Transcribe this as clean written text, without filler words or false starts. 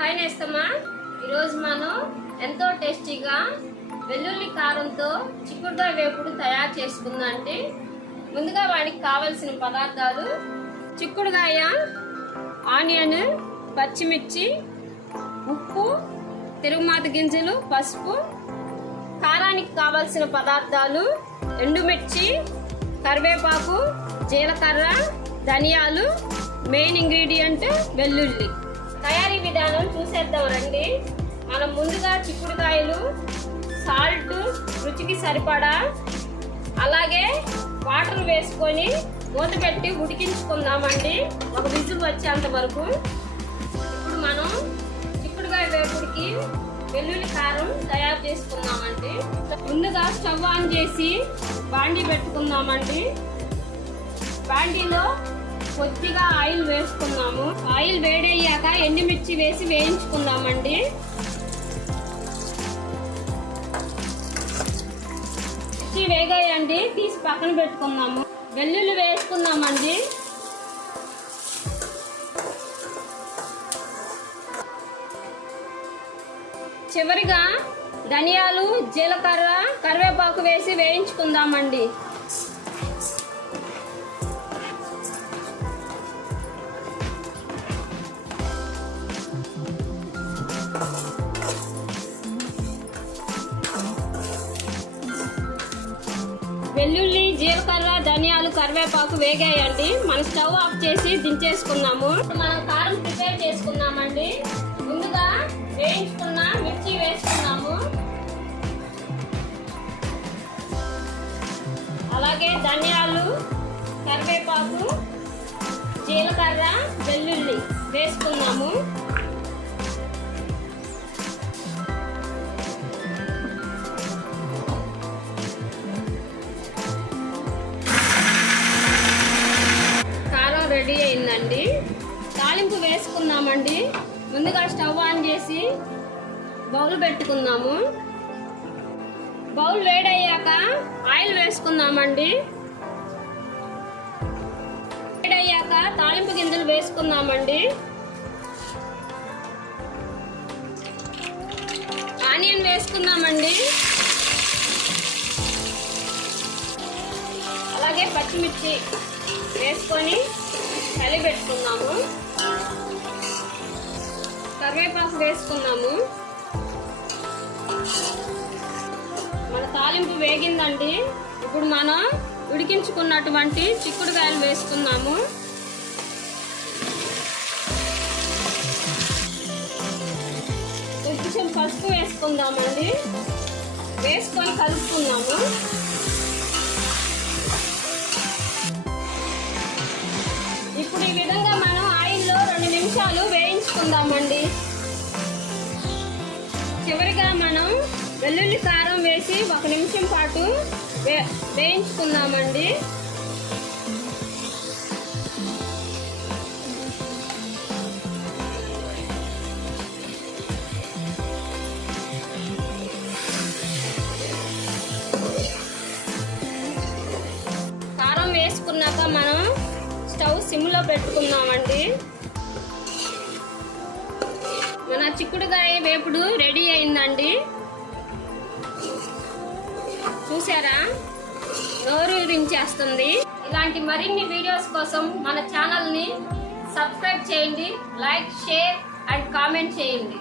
Hi నేస్తమ్మా, ఈరోజు మనం ఎంతో టేస్టీగా వెల్లుల్లి కారంతో చిక్కుడుకాయ వేపుడు తయారు చేసుకుందాం. అంటే ముందుగా వాడికి కావలసిన పదార్థాలు: చిక్కుడుకాయ, ఆనియన్, పచ్చిమిర్చి, ఉప్పు, తిరుగుమాత గింజలు, పసుపు. కారానికి కావలసిన పదార్థాలు: ఎండుమిర్చి, కరివేపాకు, జీలకర్ర, ధనియాలు, మెయిన్ ఇంగ్రీడియంట్ వెల్లుల్లి. తయారీ విధానం చూసేద్దాం రండి. మనం ముందుగా చిక్కుడుకాయలు, సాల్ట్ రుచికి సరిపడా, అలాగే వాటర్ వేసుకొని మూత పెట్టి ఉడికించుకుందామండి, ఒక విజిల్ వచ్చేంత వరకు. ఇప్పుడు మనం చిక్కుడుకాయ వేపుడికి వెల్లుల్లి కారం తయారు చేసుకుందామండి. ముందుగా స్టవ్ ఆన్ చేసి బాండీ పెట్టుకుందామండి. బాండీలో కొద్దిగా ఆయిల్ వేసుకున్నాము. ఆయిల్ వేడయ్యాక ఎండుమిర్చి వేసి వేయించుకుందామండి. మిర్చి వేగాయండి, తీసి పక్కన పెట్టుకుందాము. వెల్లుల్లి వేసుకుందామండి. చివరిగా ధనియాలు, జీలకర్ర, కరివేపాకు వేసి వేయించుకుందామండి. వెల్లుల్లి, జీలకర్ర, ధనియాలు, కరివేపాకు వేగాయండి. మనం స్టవ్ ఆఫ్ చేసి దించేసుకున్నాము. మనం కారం ప్రిపేర్ చేసుకున్నామండి. ముందుగా వేయించుకున్న మిర్చి వేసుకున్నాము, అలాగే ధనియాలు, కరివేపాకు, జీలకర్ర, వెల్లుల్లి వేసుకున్నాము. రెడీ అయిందండి. తాలింపు వేసుకున్నామండి. ముందుగా స్టవ్ ఆన్ చేసి బౌల్ పెట్టుకున్నాము. బౌల్ వేడయ్యాక ఆయిల్ వేసుకున్నామండి. వేడయ్యాక తాలింపు గింజలు వేసుకున్నామండి. ఆనియన్ వేసుకున్నామండి, అలాగే పచ్చిమిర్చి వేసుకొని కలిపెట్టుకున్నాము. కరివేపాకు వేసుకున్నాము. మన తాలింపు వేగిందండి. ఇప్పుడు మనం ఉడికించుకున్నటువంటి చిక్కుడుకాయలు వేసుకున్నాము. కొంచెం పసుపు వేసుకుందామండి. వేసుకొని కలుపుకున్నాము. ఇప్పుడు ఈ విధంగా మనం ఆయిల్లో 2 నిమిషాలు వేయించుకుందామండి. చివరిగా మనం వెల్లుల్లి కారం వేసి 1 నిమిషం పాటు వేయించుకుందామండి. కారం వేసుకున్నాక మనం స్టవ్ సిమ్లో పెట్టుకున్నామండి. మన చిక్కుడుకాయ వేపుడు రెడీ అయిందండి. చూసారా, నోరు ఊరించేస్తుంది. ఇలాంటి మరిన్ని వీడియోస్ కోసం మన ఛానల్ని సబ్స్క్రైబ్ చేయండి, లైక్, షేర్ అండ్ కామెంట్ చేయండి.